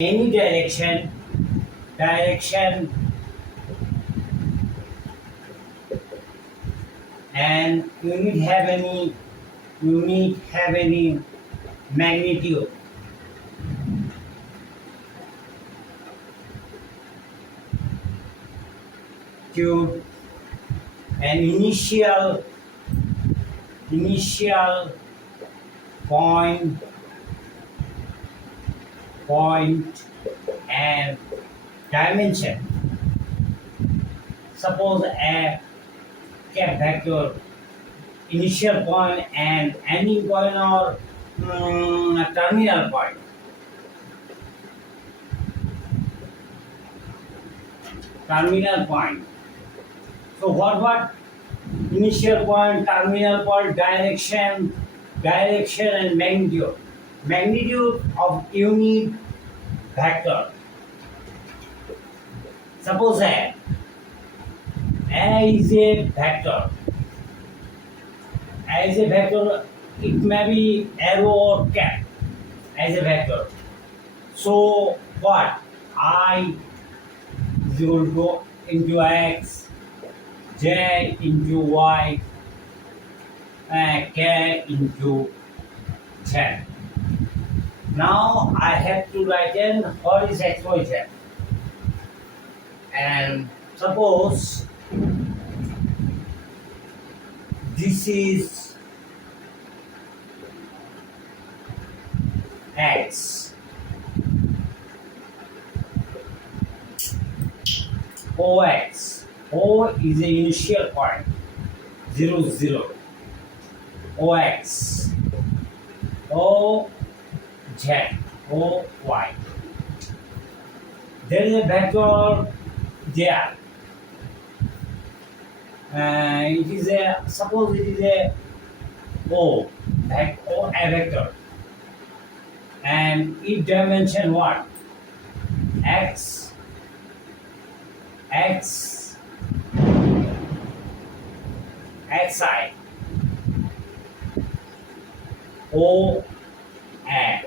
any direction and you need have any magnitude. Cube and initial point and dimension. Suppose a cap vector initial point and ending point or terminal point. Terminal point. So what? Initial point, terminal point, direction and magnitude. Magnitude of unit vector. Suppose A is a vector. A is a vector, it may be arrow or cap as a vector. So what? I is equal to into x, j into y, and k into z. Now I have to write in what is x, y, z. And suppose this is x, ox. O is the initial point, 0, 0. Ox, O, Z, O, Y. There is a vector there. It is a, suppose it is a O, a vector. And its dimension what? X, xi, O, A,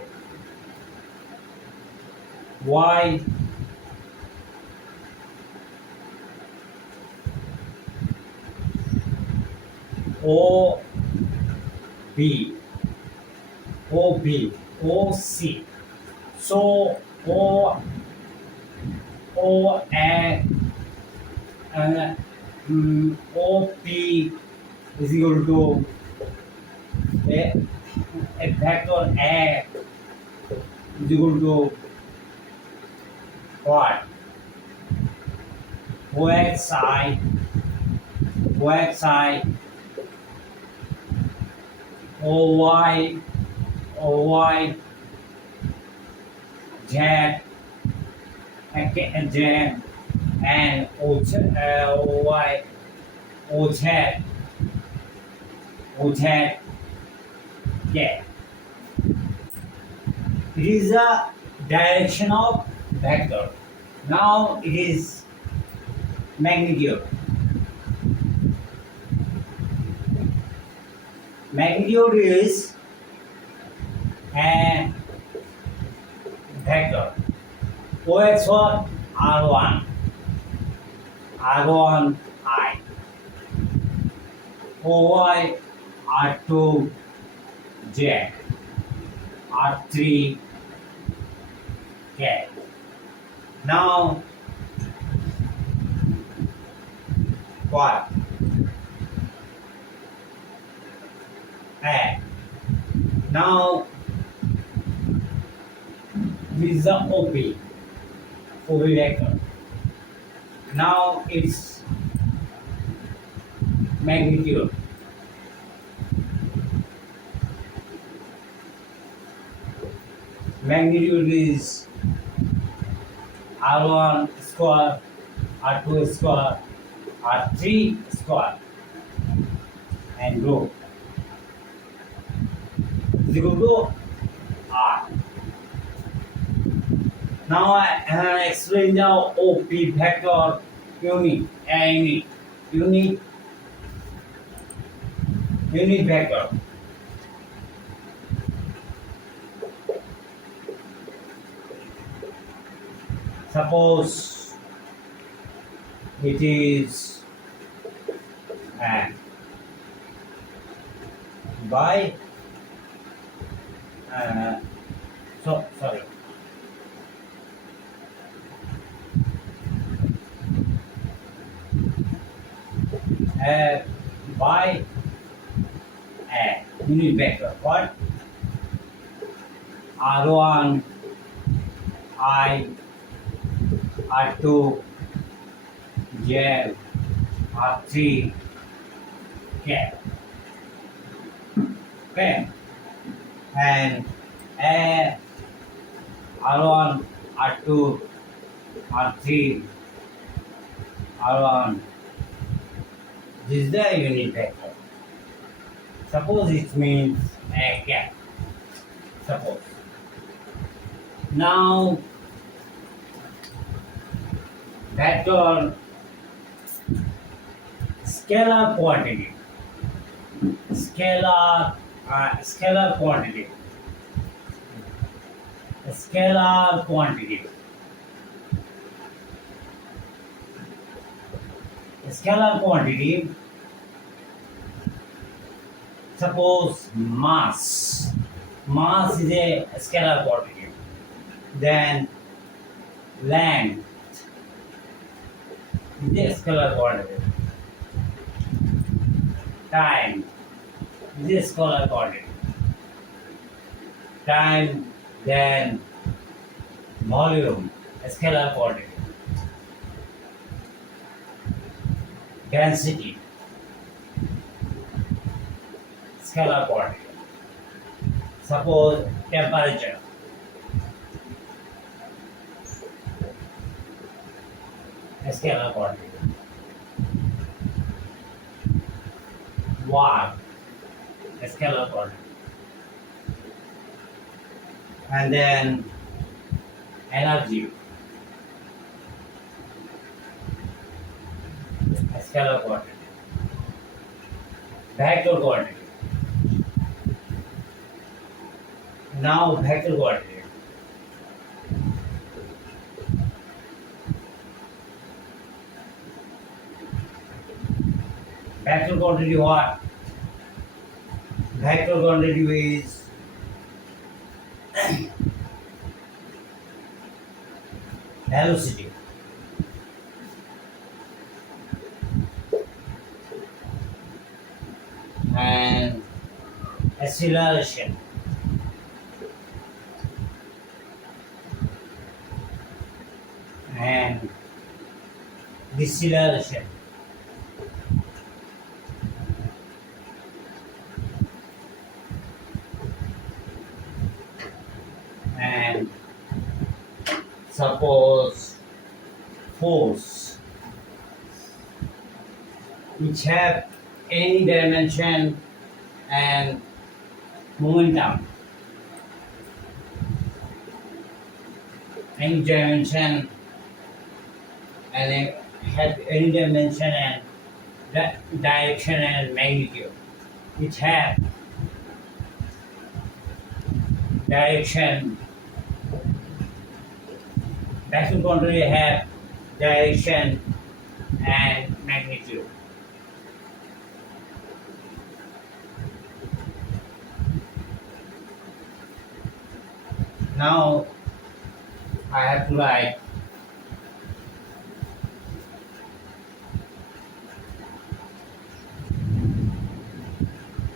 Y, O, B, O, C. So O, A, OP is equal to a vector A is equal to what? OXI, OY, Z, and OY, OZ, yeah. It is the direction of vector. Now it is magnitude. Magnitude is a vector. OX1 R1, I, OY R2 J, R3 K. Now what? A. Now this is the OP vector. Now its magnitude. Magnitude is R1 square, R2 square, R3 square, and rho is equal to R. Now I explain the OP vector unit vector. Suppose it is uh, by uh, sorry, by a unit vector. What? R1, I, R2, J, R3, K. Okay, and A, R1, R2, R3, R1. This is the unit vector. Suppose it means a cat. Suppose. Now, vector scalar quantity. Scalar quantity. Scalar quantity. Scalar quantity. Suppose mass. Mass is a scalar quantity. Then length is a scalar quantity. Time is a scalar quantity. Time, then volume, a scalar quantity. Density, scalar quantity. Suppose temperature, a scalar quantity. Watt, a scalar quantity. And then energy, a scalar quantity. Vector quantity. Now vector quantity. Vector quantity what? Vector quantity is velocity. And acceleration. And deceleration. And suppose force, which have any dimension and momentum, any dimension and have any dimension and direction and magnitude, which have direction. Vector quantity have direction and magnitude. Now I have to write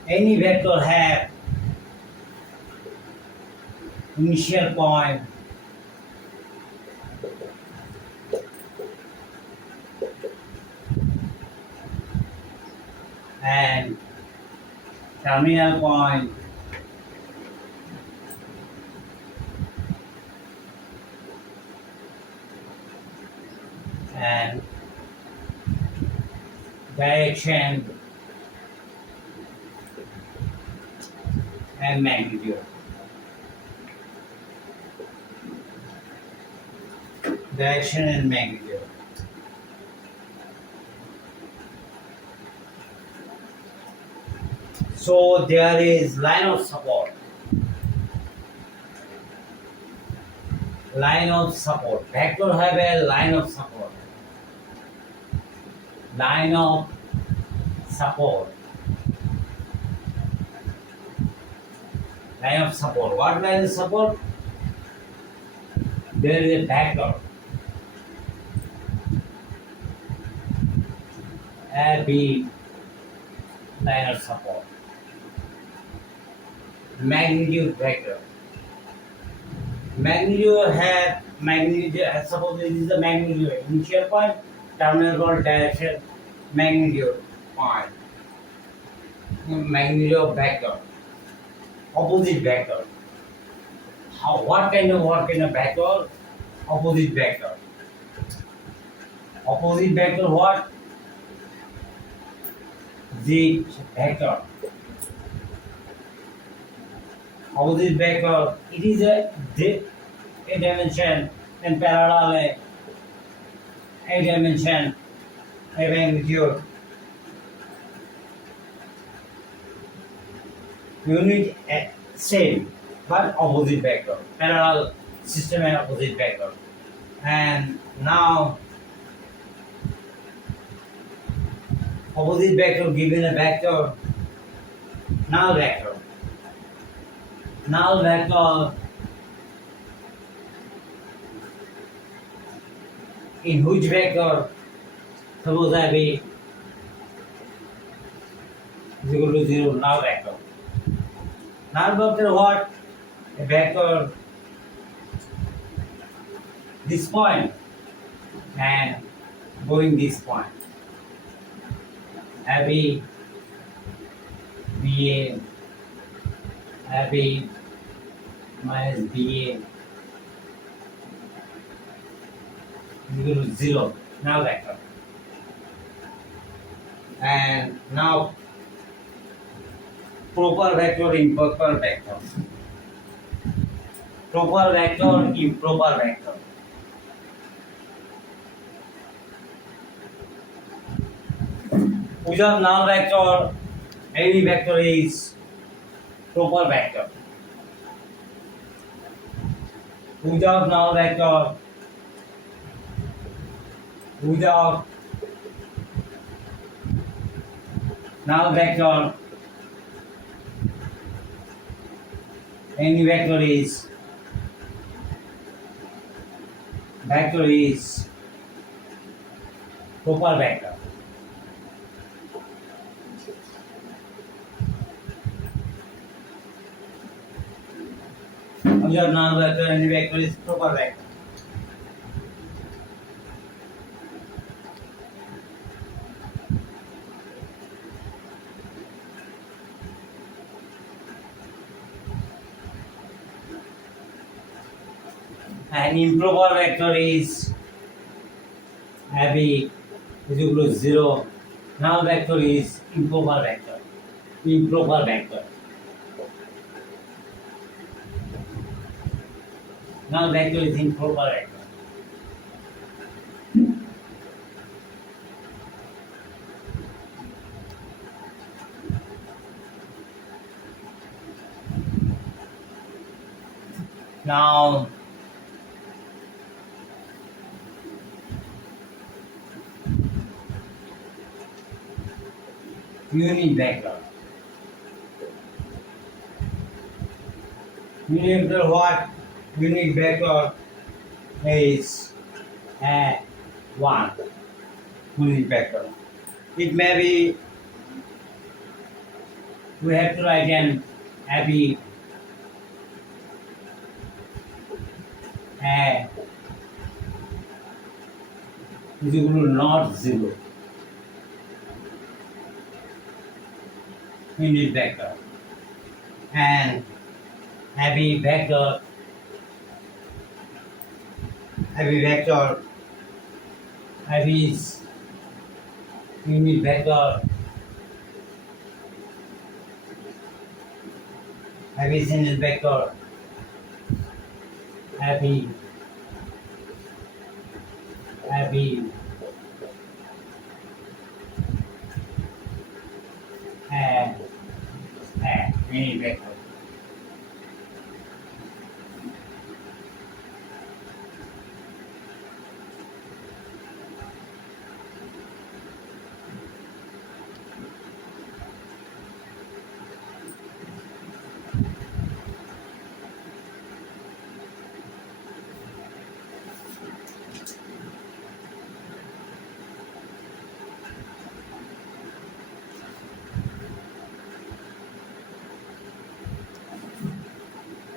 any vector have initial point and terminal point and direction and magnitude. Direction and magnitude. So there is line of support. line of support. Vector have a line of support. Line of support. Line of support. What line of support? There is a vector. A B line of support. Magnitude vector. Magnitude, suppose this is the magnitude, initial point, terminal point, direction, magnitude point. Magnitude of vector. Opposite vector. What kind of vector? Opposite vector. Opposite vector what? Z vector. Opposite vector, it is a dimension and parallel a dimension, a magnitude. Unit same, but opposite vector. Parallel system and opposite vector. And now opposite vector given a vector, null vector. Null vector in which vector? Suppose I be is equal to 0, null vector. Null vector what? A vector this point and going this point. AB, BA, AB minus BA is equal to 0, null vector. And now proper vector, improper vector. Proper vector, improper vector. Which of null vector, any vector is proper vector. Which of null vector, which of null vector, any vector is proper vector. Which of null vector, any vector is proper vector. And improper vector is AB is equal to 0. Null vector is improper vector. Improper vector. Null vector is improper vector. Now unit vector. Unit vector what? Unit vector is a 1 unit vector. It may be, we have to write an AB A is equal to not 0 unit vector, and AB vector AB is unit vector, AB is unit vector, AB and unit vector.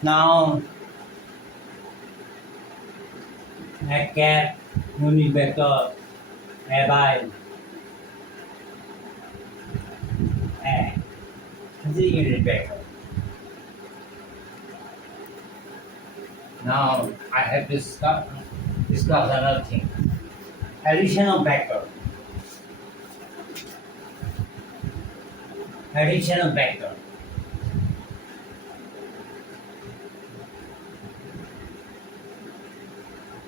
Now a cat unit vector a by a. This is unit vector. Now I have discuss another thing. Addition of vector. Addition of vector.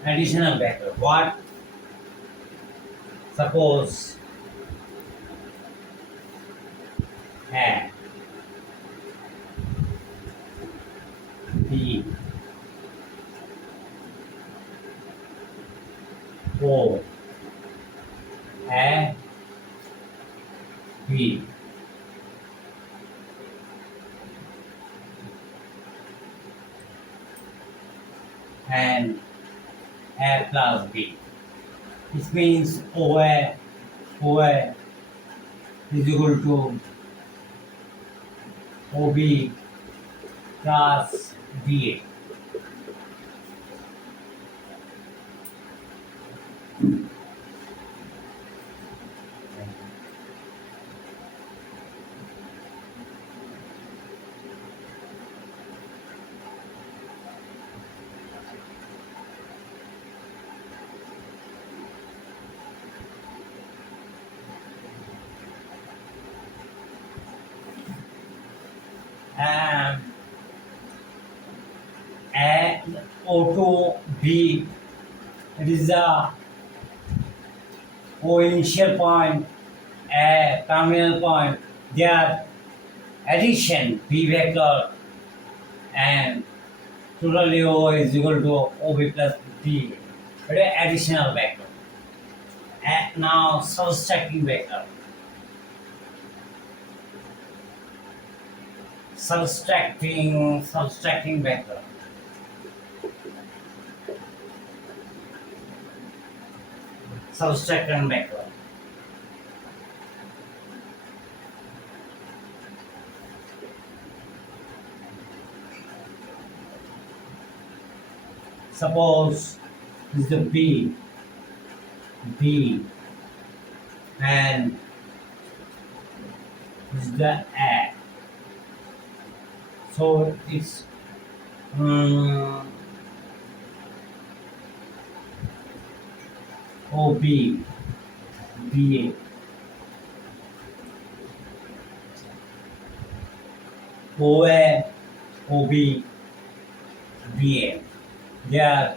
Addition of vector. What? Suppose A B O A B and A plus B. This means OA is equal to OB plus BA. Um, A O2 B, it is the O initial point, A terminal point, their addition B vector and totally O is equal to OB plus B. It is additional vector. And now subtracting vector. Subtracting vector. Subtracting vector. Suppose this is the B and this is the A. So it's OB BA. OA OB BA. They are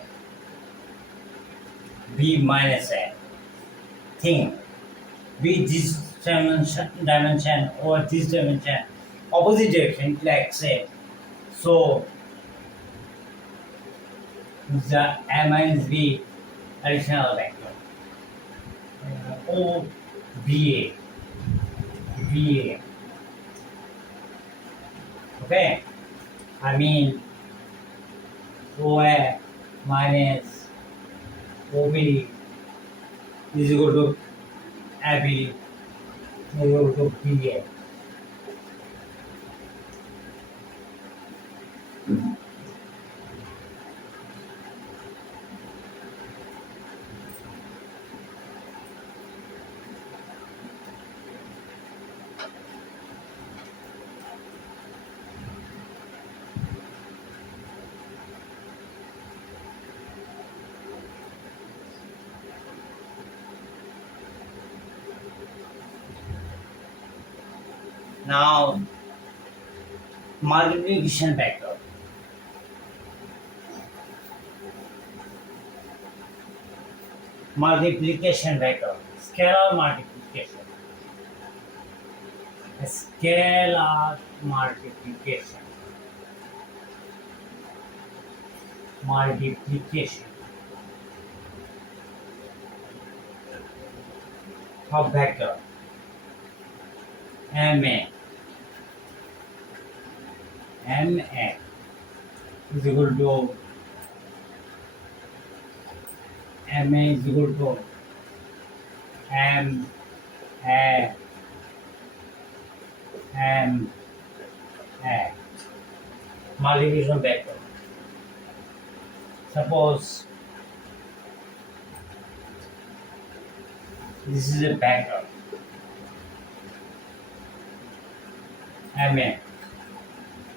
B minus A. Thing. B this dimension or this dimension, opposite direction, like say. So the A minus B additional vector. O B A. Okay, I mean OA minus OB is equal to AB is equal to BA. Now, multiplication vector. Multiplication vector. Scalar multiplication. Scalar multiplication. Multiplication of vector. MA is equal to MA is equal to multiplication vector. Suppose this is a vector MA,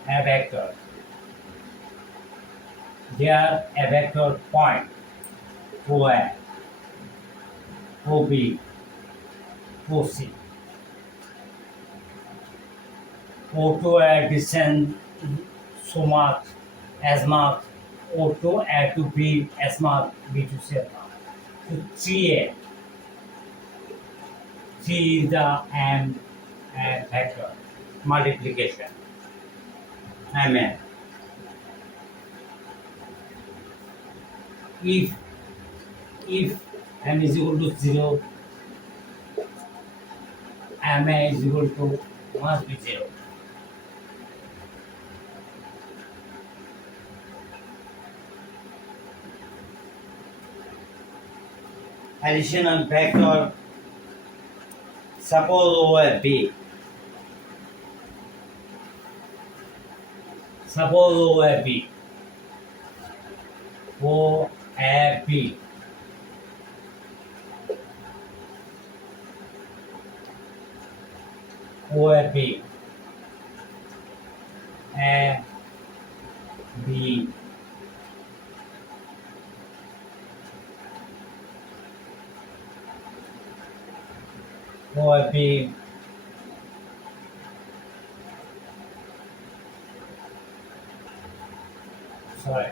a vector. There a vector point OA, OB, OC. O2 a distance so much as much, O2 a to B as much, B to C as much. So 3A, 3 is the M vector multiplication. MA. If M is equal to 0, MA is equal to must be 0. Additional vector, suppose over B. Suppose over B. O A B. O A B. A B. O A B. Sorry.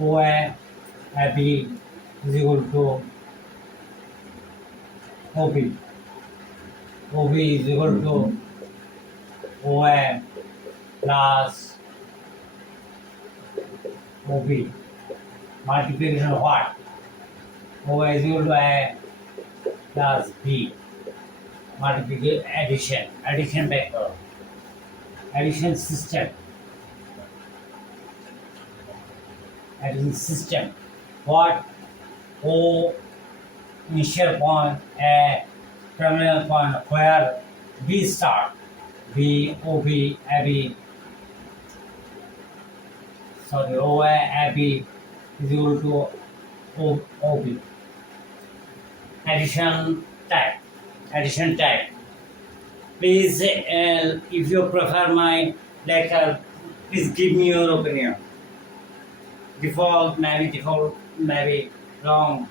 O A B is equal to OB. OB is equal to OA plus OB. Multiplication of what? OA is equal to A plus B. Multiplication, addition vector, addition system. Addition system. What? O initial point, A terminal point where B start. B, OB, AB. Sorry, OA, AB is equal to OB. Addition type. Addition type. Please, if you prefer my lecture, please give me your opinion. Default, maybe wrong.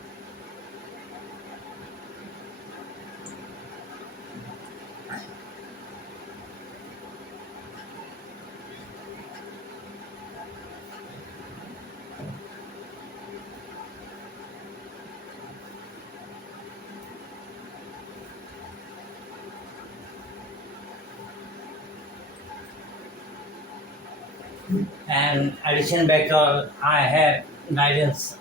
And addition vector, I have guidance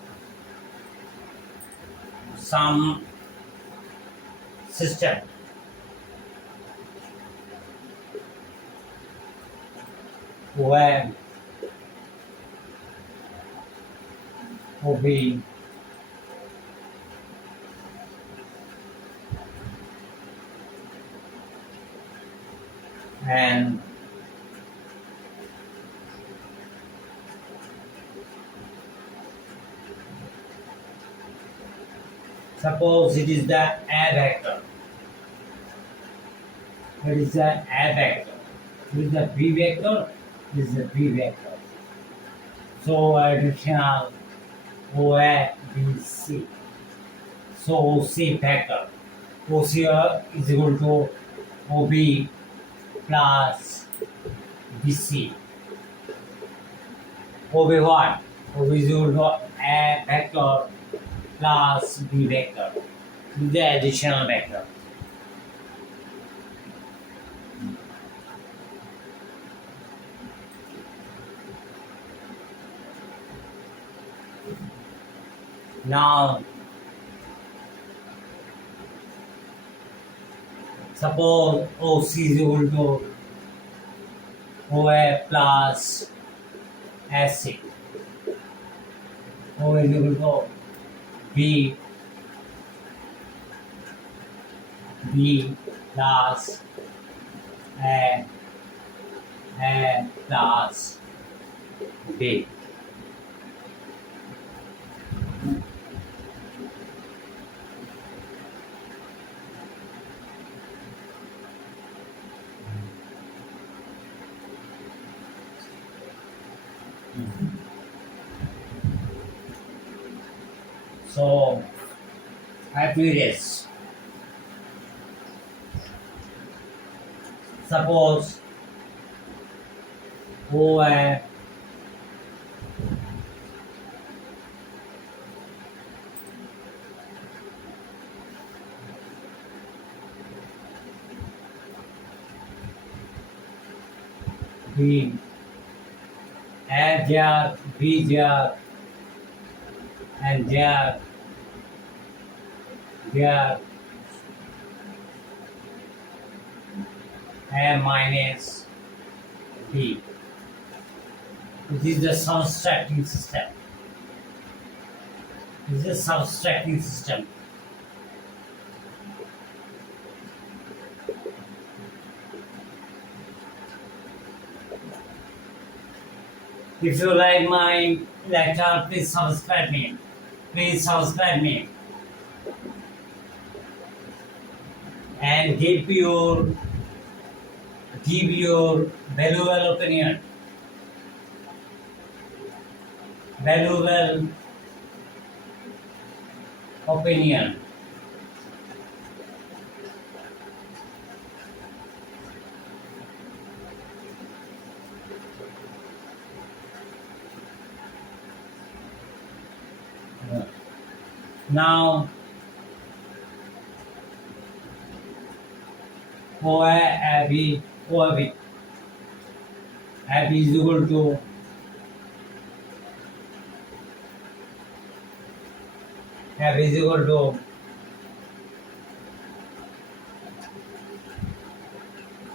some system where OB and suppose it is the A vector. It is the A vector. It is the B vector. It is the B vector. So additional OA, B, C. So OC vector. OC is equal to OB plus BC. OB what? OB is equal to A vector plus B vector. The additional vector. Now, suppose OC is equal to OA plus SC. OA is equal to B plus A plus B. So at various. Suppose O A B A jar, B jar, and jar, jar, A minus B. This is the subtracting system. This is subtracting system. If you like my lecture, please subscribe me. Please subscribe me and give your valuable opinion. Valuable opinion. Now, OAB is equal to AB is equal to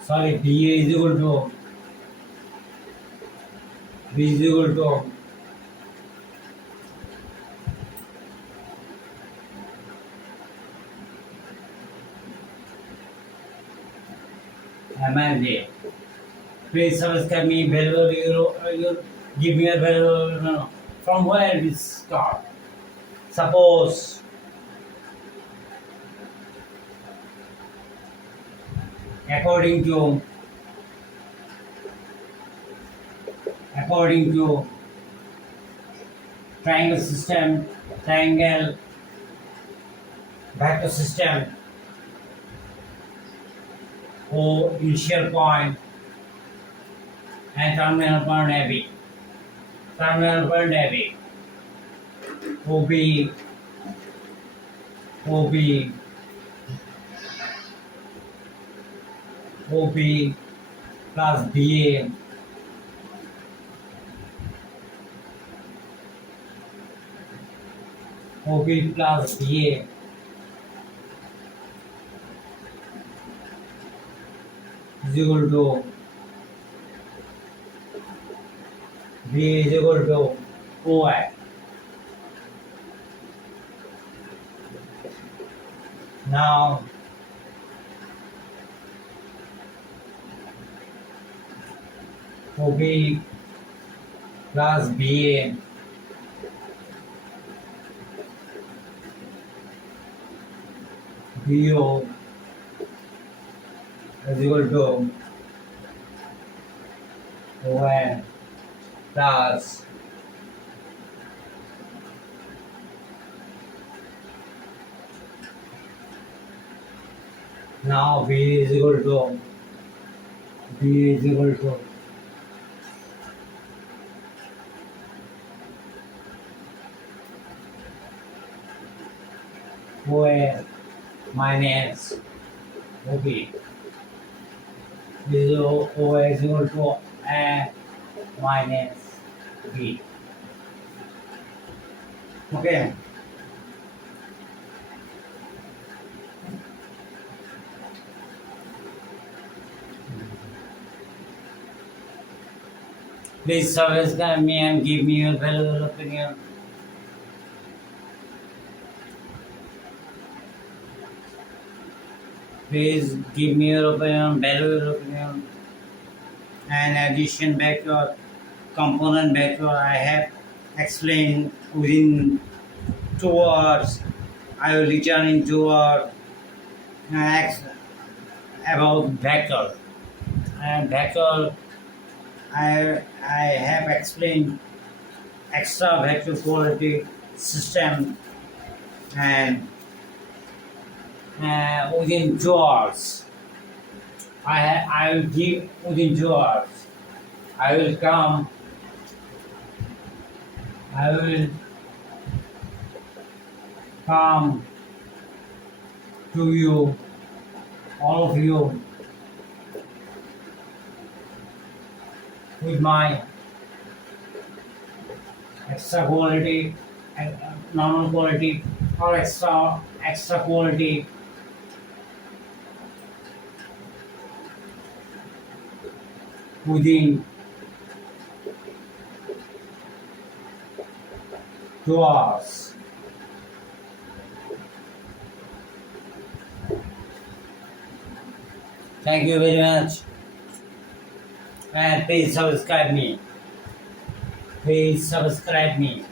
sorry BA is equal to B is equal to MNJ. Please subscribe me. Valuable you give me a valuable from where we start. Suppose according to triangle system, triangle vector system, O initial point and terminal point AB. Terminal point AB. OB plus BA plus BA is equal to B is equal to OI. Now OB plus BA BO is equal to ON plus now B is equal to OA minus OB. This is OA is equal to A minus B. Okay. Please subscribe me and give me your valuable opinion. Please give me your opinion, value your opinion. And addition vector, component vector, I have explained within 2 hours. I will return in 2 hours about vector. And vector, I have explained extra vector quality system and within 2 hours. I will give within 2 hours. I will come. I will come to you, all of you, with my extra quality, normal quality, or extra quality within 2 hours. Thank you very much. And please subscribe me. Please subscribe me.